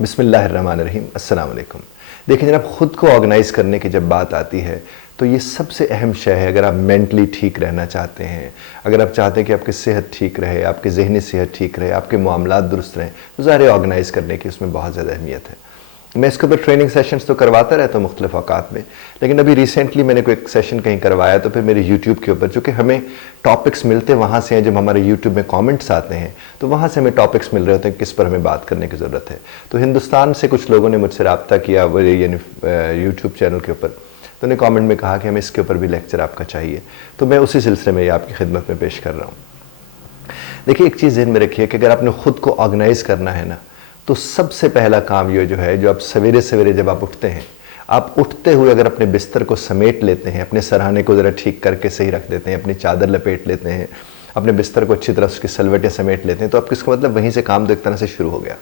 बिस्मिल्लाहिर्रहमानिर्रहीम, अस्सलाम वालेकुम। देखिए जनाब, ख़ुद को ऑर्गेनाइज़ करने की जब बात आती है तो ये सबसे अहम शय है। अगर आप मेंटली ठीक रहना चाहते हैं, अगर आप चाहते हैं कि आपकी सेहत ठीक रहे, आपकी ज़हनी सेहत ठीक रहे, आपके मामलात दुरुस्त रहें, तो ज़ाहिर है ऑर्गेनाइज़ करने की उसमें बहुत ज़्यादा अहमियत है। मैं इसके ऊपर ट्रेनिंग सेशंस तो करवाता रहता हूँ मुख्तलिफ औकात में, लेकिन अभी रिसेंटली मैंने कोई एक सेशन कहीं करवाया तो फिर मेरे यूट्यूब के ऊपर, चूँकि हमें टॉपिक्स मिलते वहाँ से हैं, जब हमारे यूट्यूब में कमेंट्स आते हैं तो वहाँ से हमें टॉपिक्स मिल रहे होते हैं किस पर हमें बात करने की ज़रूरत है। तो हिंदुस्तान से कुछ लोगों ने मुझसे रब्ता किया यानी यूट्यूब चैनल के ऊपर, तो उन्हें कमेंट में कहा कि हमें इसके ऊपर भी लेक्चर आपका चाहिए, तो मैं उसी सिलसिले में आपकी खिदमत में पेश कर रहा हूँ। देखिए एक चीज़ ज़हन में रखिए कि अगर आपने ख़ुद को ऑर्गेनाइज़ करना है ना, तो सबसे पहला काम ये जो है, जो आप सवेरे सवेरे जब आप उठते हैं, आप उठते हुए अगर अपने बिस्तर को समेट लेते हैं, अपने सरहाने को ज़रा ठीक करके सही रख देते हैं, अपनी चादर लपेट लेते हैं, अपने बिस्तर को अच्छी तरह उसकी सलवटें समेट लेते हैं, तो आपका इसका मतलब वहीं से काम तो एक तरह से शुरू हो गया।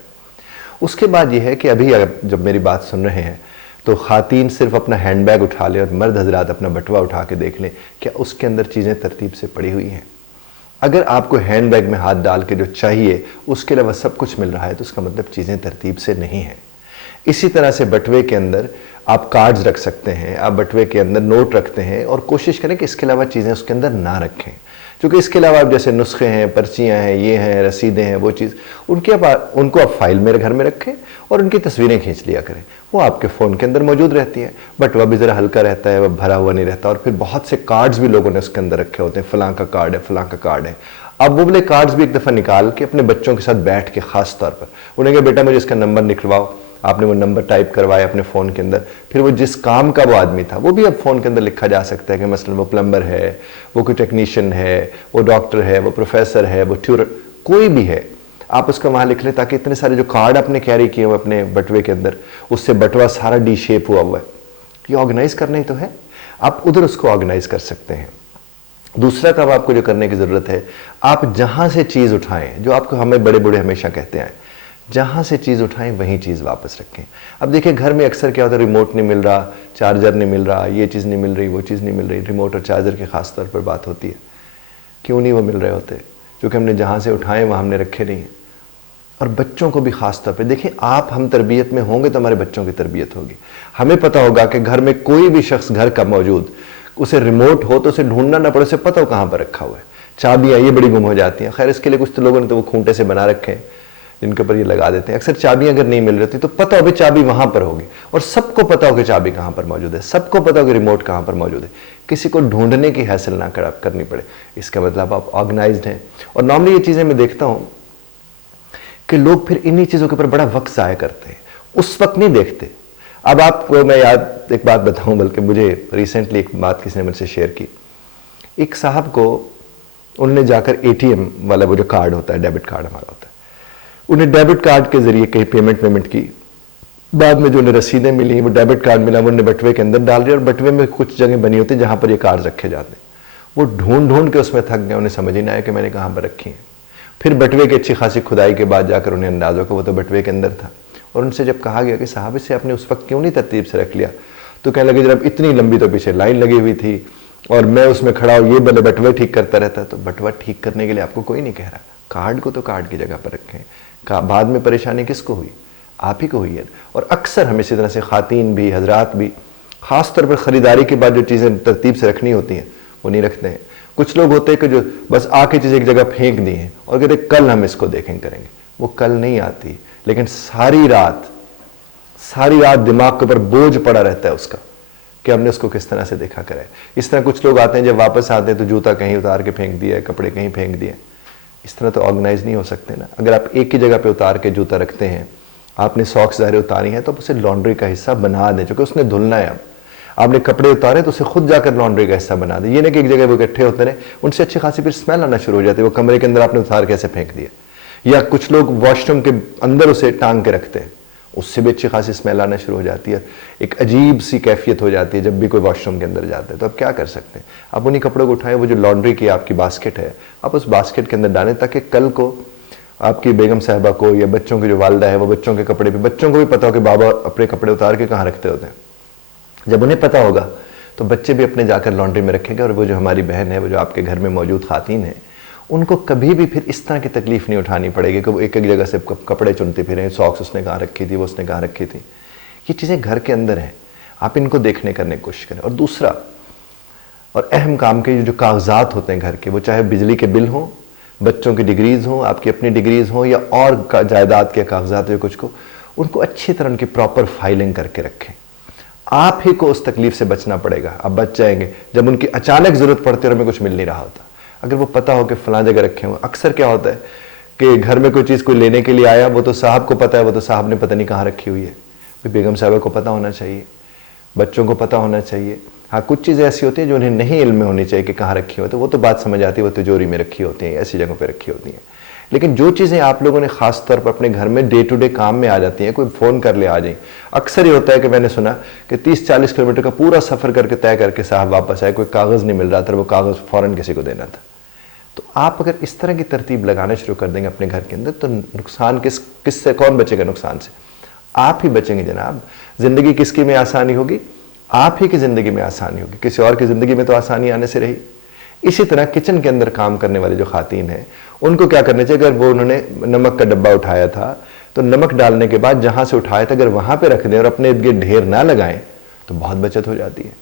उसके बाद ये है कि अभी जब मेरी बात सुन रहे हैं तो ख़ातीन सिर्फ अपना हैंड बैग उठा लें और मर्द हजरात अपना बटवा उठा के देख लें क्या उसके अंदर चीज़ें तरतीब से पड़ी हुई हैं। अगर आपको हैंड बैग में हाथ डाल के जो चाहिए उसके अलावा सब कुछ मिल रहा है तो उसका मतलब चीज़ें तरतीब से नहीं है। इसी तरह से बटवे के अंदर आप कार्ड्स रख सकते हैं, आप बटवे के अंदर नोट रखते हैं और कोशिश करें कि इसके अलावा चीज़ें उसके अंदर ना रखें, क्योंकि इसके अलावा आप जैसे नुस्खे हैं, पर्चियाँ हैं, ये हैं, रसीदें हैं, वो चीज़ उनको आप फाइल मेरे घर में रखें और उनकी तस्वीरें खींच लिया करें, वो आपके फ़ोन के अंदर मौजूद रहती है। बटवा भी ज़रा हल्का रहता है, वह भरा हुआ नहीं रहता। और फिर बहुत से कार्ड्स भी लोगों ने उसके अंदर रखे होते हैं, फ़लाँ का कार्ड है, फ़लाँ का कार्ड है। अब वो वाले कार्ड्स भी एक दफ़ा निकाल के अपने बच्चों के साथ बैठ के ख़ास तौर पर उन्हें कहा बेटा मुझे इसका नंबर निकलवाओ, आपने वो नंबर टाइप करवाया अपने फ़ोन के अंदर, फिर वो जिस काम का वो आदमी था वो भी अब फ़ोन के अंदर लिखा जा सकता है कि मसलन वो प्लम्बर है, वो कोई टेक्नीशियन है, वो डॉक्टर है, वो प्रोफेसर है, वो ट्यूटर, कोई भी है, आप उसका वहाँ लिख लें ताकि इतने सारे जो कार्ड आपने कैरी किए हुए अपने बटवे के अंदर, उससे बटवा सारा डी शेप हुआ हुआ है, ये ऑर्गेनाइज़ करना ही तो है, आप उधर उसको ऑर्गेनाइज़ कर सकते हैं। दूसरा काम आपको जो करने की ज़रूरत है, आप जहाँ से चीज़ उठाएं, जो आपको हमें बड़े बूढ़े हमेशा कहते हैं, जहाँ से चीज़ उठाएं वहीं चीज़ वापस रखें। अब देखिए घर में अक्सर क्या होता है, रिमोट नहीं मिल रहा, चार्जर नहीं मिल रहा, ये चीज़ नहीं मिल रही, वो चीज़ नहीं मिल रही, रिमोट और चार्जर की ख़ास तौर पर बात होती है। क्यों नहीं वो मिल रहे होते? क्योंकि हमने जहाँ से उठाए वहाँ हमने रखे नहीं हैं। और बच्चों को भी ख़ास तौर पे देखिए, आप हम तरबियत में होंगे तो हमारे बच्चों की तरबियत होगी। हमें पता होगा कि घर में कोई भी शख्स घर का मौजूद, उसे रिमोट हो तो उसे ढूंढना ना पड़े, उसे पता हो कहाँ पर रखा हुआ है। चाबियाँ ये बड़ी गुम हो जाती हैं, खैर इसके लिए कुछ तो लोगों ने तो वो खूंटे से बना रखे हैं जिनके ऊपर ये लगा देते हैं। अक्सर चाबियाँ अगर नहीं मिल रही थी तो पता हो भी चाबी वहाँ पर होगी, और सबको पता हो कि चाबी कहाँ पर मौजूद है, सबको पता हो कि रिमोट कहाँ पर मौजूद है, किसी को ढूंढने की हैसल ना करनी पड़े। इसका मतलब आप ऑर्गेनाइज्ड हैं। और नॉर्मली ये चीज़ें मैं देखता हूँ कि लोग फिर इन्हीं चीज़ों के ऊपर बड़ा वक्त ज़ाया करते हैं, उस वक्त नहीं देखते। अब आपको मैं याद एक बात बताऊं, बल्कि मुझे रिसेंटली एक बात किसी ने मुझसे शेयर की। एक साहब को उन्होंने जाकर एटीएम वाला वो जो कार्ड होता है, डेबिट कार्ड हमारा होता है, उन्हें डेबिट कार्ड के ज़रिए कहीं पेमेंट की, बाद में जो उन्हें रसीदें मिली, वो डेबिट कार्ड मिला, वो उन्हें बटवे के अंदर डाल दिया, और बटवे में कुछ जगह बनी होती है जहाँ पर ये कार्ड रखे जाते हैं। वो ढूंढ ढूंढ के उसमें थक गए, उन्हें समझ ही नहीं आया कि मैंने कहाँ पर रखी हैं। फिर बटवे की अच्छी खासी खुदाई के बाद जाकर उन्हें अंदाज़ा कि वो तो बटवे के अंदर था। और उनसे जब कहा गया कि साहब इसे आपने उस वक्त क्यों नहीं तरतीब से रख लिया, तो कहने लगे जब इतनी लंबी तो पीछे लाइन लगी हुई थी और मैं उसमें खड़ा हूँ, ये बल्ले बटवा ठीक करता रहता। तो बटवा ठीक करने के लिए आपको कोई नहीं कह रहा, कार्ड को तो कार्ड की जगह पर रखें। बाद में परेशानी किसको हुई? आप ही को हुई है। और अक्सर हम इसी तरह से ख़ातीन भी, हजरात भी, ख़ास तौर पर ख़रीदारी के बाद जो चीज़ें तरतीब से रखनी होती हैं वो नहीं रखते हैं। कुछ लोग होते हैं कि जो बस आके चीज़ एक जगह फेंक दी हैं और कहते कल हम इसको देखें करेंगे, वो कल नहीं आती, लेकिन सारी रात दिमाग के ऊपर बोझ पड़ा रहता है उसका कि हमने उसको किस तरह से देखा करे। इस तरह कुछ लोग आते हैं, जब वापस आते हैं तो जूता कहीं उतार के फेंक दिया, कपड़े कहीं फेंक दिए। इस तरह तो ऑर्गेनाइज नहीं हो सकते ना। अगर आप एक ही जगह पे उतार के जूता रखते हैं, आपने सॉक्स ज़ाहिर उतारी हैं तो उसे लॉन्ड्री का हिस्सा बना दें, क्योंकि उसने धुलना है। अब आपने कपड़े उतारे तो उसे खुद जाकर लॉन्ड्री का हिस्सा बना दें। ये नहीं कि एक जगह वो इकट्ठे होते रहे, उनसे अच्छी खासी फिर स्मेल आना शुरू हो जाती है। वो कमरे के अंदर आपने उतार के ऐसे फेंक दिया, या कुछ लोग वॉशरूम के अंदर उसे टांग के रखते हैं, उससे भी अच्छी खासी स्मेल आना शुरू हो जाती है। एक अजीब सी कैफियत हो जाती है जब भी कोई वॉशरूम के अंदर जाता है। तो अब क्या कर सकते हैं, आप उन्हीं कपड़ों को उठाएं, वो जो लॉन्ड्री की आपकी बास्केट है आप उस बास्केट के अंदर डालें, ताकि कल को आपकी बेगम साहिबा को या बच्चों की जो वालदा है वो बच्चों के कपड़े पे, बच्चों को भी पता हो कि बाबा अपने कपड़े उतार के कहाँ रखते होते हैं। जब उन्हें पता होगा तो बच्चे भी अपने जाकर लॉन्ड्री में रखेंगे, और वो जो हमारी बहन है, वो जो आपके घर में मौजूद खातीन है, उनको कभी भी फिर इस तरह की तकलीफ नहीं उठानी पड़ेगी कि वो एक एक जगह से कपड़े चुनते फिरें, सॉक्स उसने कहाँ रखी थी, वो उसने कहाँ रखी थी। ये चीज़ें घर के अंदर हैं, आप इनको देखने करने की कोशिश करें। और दूसरा और अहम काम के जो कागजात होते हैं घर के, वो चाहे बिजली के बिल हों, बच्चों की डिग्रीज हों, आपकी अपनी डिग्रीज हों, या और जायदाद के कागजात जो कुछ को, उनको अच्छी तरह उनकी प्रॉपर फाइलिंग करके रखें। आप ही को उस तकलीफ से बचना पड़ेगा। आप बच जाएंगे जब उनकी अचानक जरूरत पड़ती है और हमें कुछ मिल नहीं रहा होता। अगर वो पता हो कि फलां जगह रखे हुए, अक्सर क्या होता है कि घर में कोई चीज़ कोई लेने के लिए आया, वो तो साहब को पता है, वो तो साहब ने पता नहीं कहाँ रखी हुई है। बेगम साहबा को पता होना चाहिए, बच्चों को पता होना चाहिए। हाँ, कुछ चीज़ें ऐसी होती हैं जो उन्हें नहीं इल्म में होनी चाहिए कि कहाँ रखी हो, तो वो तो बात समझ आती है, वो तिजोरी में रखी होती हैं, ऐसी जगहों पर रखी होती हैं। लेकिन जो चीज़ें आप लोगों ने खास तौर पर अपने घर में डे टू डे काम में आ जाती हैं, कोई फ़ोन कर ले आ जाए। अक्सर ये होता है कि मैंने सुना कि 30-40 किलोमीटर का पूरा सफ़र करके तय करके साहब वापस आए, कोई कागज़ नहीं मिल रहा था, वो कागज़ फ़ौरन किसी को देना था। तो आप अगर इस तरह की तरतीब लगाना शुरू कर देंगे अपने घर के अंदर, तो नुकसान किससे कौन बचेगा? नुकसान से आप ही बचेंगे जनाब। ज़िंदगी किसकी में आसानी होगी? आप ही की ज़िंदगी में आसानी होगी, किसी और की ज़िंदगी में तो आसानी आने से रही। इसी तरह किचन के अंदर काम करने वाली जो खातीन है, उनको क्या करना चाहिए? अगर वो उन्होंने नमक का डब्बा उठाया था, तो नमक डालने के बाद जहां से उठाया था अगर वहां पे रख दें और अपने इर्द गिर्द ढेर ना लगाएं, तो बहुत बचत हो जाती है।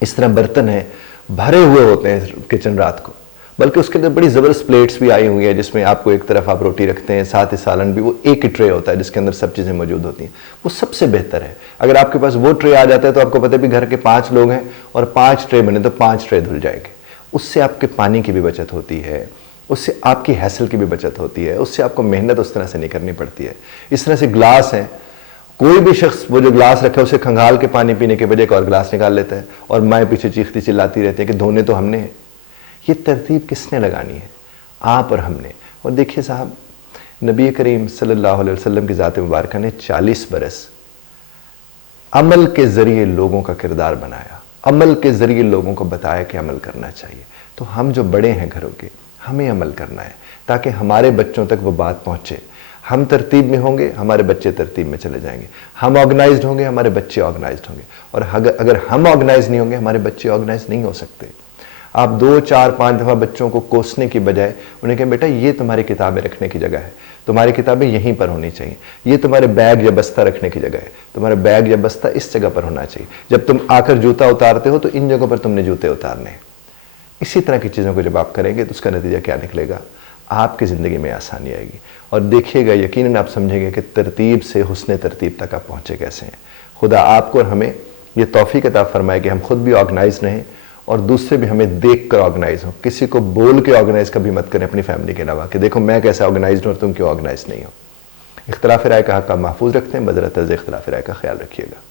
इस तरह बर्तन है भरे हुए होते हैं किचन रात को, बल्कि उसके अंदर बड़ी ज़बरदस्त प्लेट्स भी आई हुई है जिसमें आपको एक तरफ आप रोटी रखते हैं, साथ ही सालन भी, वो एक ही ट्रे होता है जिसके अंदर सब चीज़ें मौजूद होती हैं। वो सबसे बेहतर है। अगर आपके पास वो ट्रे आ जाता है तो आपको पता है भी घर के 5 लोग हैं और 5 ट्रे बने तो 5 ट्रे धुल जाएंगे। उससे आपके पानी की भी बचत होती है, उससे आपकी हैसल की भी बचत होती है, उससे आपको मेहनत उस तरह से नहीं करनी पड़ती है। इस तरह से ग्लास हैं, कोई भी शख्स वो जो ग्लास रखा है उसे खंगाल के पानी पीने के बजाय एक और ग्लास निकाल लेता है, और माएँ पीछे चीखती चिल्लाती रहती है कि धोने तो हमने हैं। ये तरतीब किसने लगानी है? आप और हमने। और देखिए साहब, नबी करीम सल्लल्लाहु अलैहि वसल्लम की ज़ात मुबारक ने 40 बरस अमल के ज़रिए लोगों का किरदार बनाया, अमल के ज़रिए लोगों को बताया कि अमल करना चाहिए। तो हम जो बड़े हैं घरों के, हमें अमल करना है ताकि हमारे बच्चों तक वो बात पहुँचे। हम तरतीब में होंगे, हमारे बच्चे तरतीब में चले जाएंगे। हम ऑर्गेनाइज्ड होंगे, हमारे बच्चे ऑर्गेनाइज्ड होंगे। और अगर हम ऑर्गेनाइज नहीं होंगे, हमारे बच्चे ऑर्गेनाइज नहीं हो सकते। आप 2, 4, 5 दफ़ा बच्चों को कोसने की बजाय उन्हें कहें, बेटा ये तुम्हारी किताबें रखने की जगह है, तुम्हारी किताबें यहीं पर होनी चाहिए, ये तुम्हारे बैग या बस्ता रखने की जगह है, तुम्हारा बैग या बस्ता इस जगह पर होना चाहिए, जब तुम आकर जूता उतारते हो तो इन जगहों पर तुमने जूते उतारने हैं। इसी तरह की चीज़ों को जब आप करेंगे तो उसका नतीजा क्या निकलेगा? आपकी ज़िंदगी में आसानी आएगी। और देखिएगा, यकीनन आप समझेंगे कि तरतीब से हुस्न तरतीब तक आप पहुँचे कैसे हैं। खुदा आपको और हमें ये तौफीक अता फरमाए कि हम खुद भी ऑर्गेनाइज रहें और दूसरे भी हमें देख कर ऑर्गेनाइज हो। किसी को बोल के ऑर्गेनाइज कभी मत करें अपनी फैमिली के अलावा कि देखो मैं कैसे ऑर्गेनाइज हूँ और तुम क्यों ऑर्गेनाइज नहीं हो। इख्तिलाफ राय का हक़ आप महफूज रखते हैं, बदरतज़ इख्तिलाफ राय का ख्याल रखिएगा।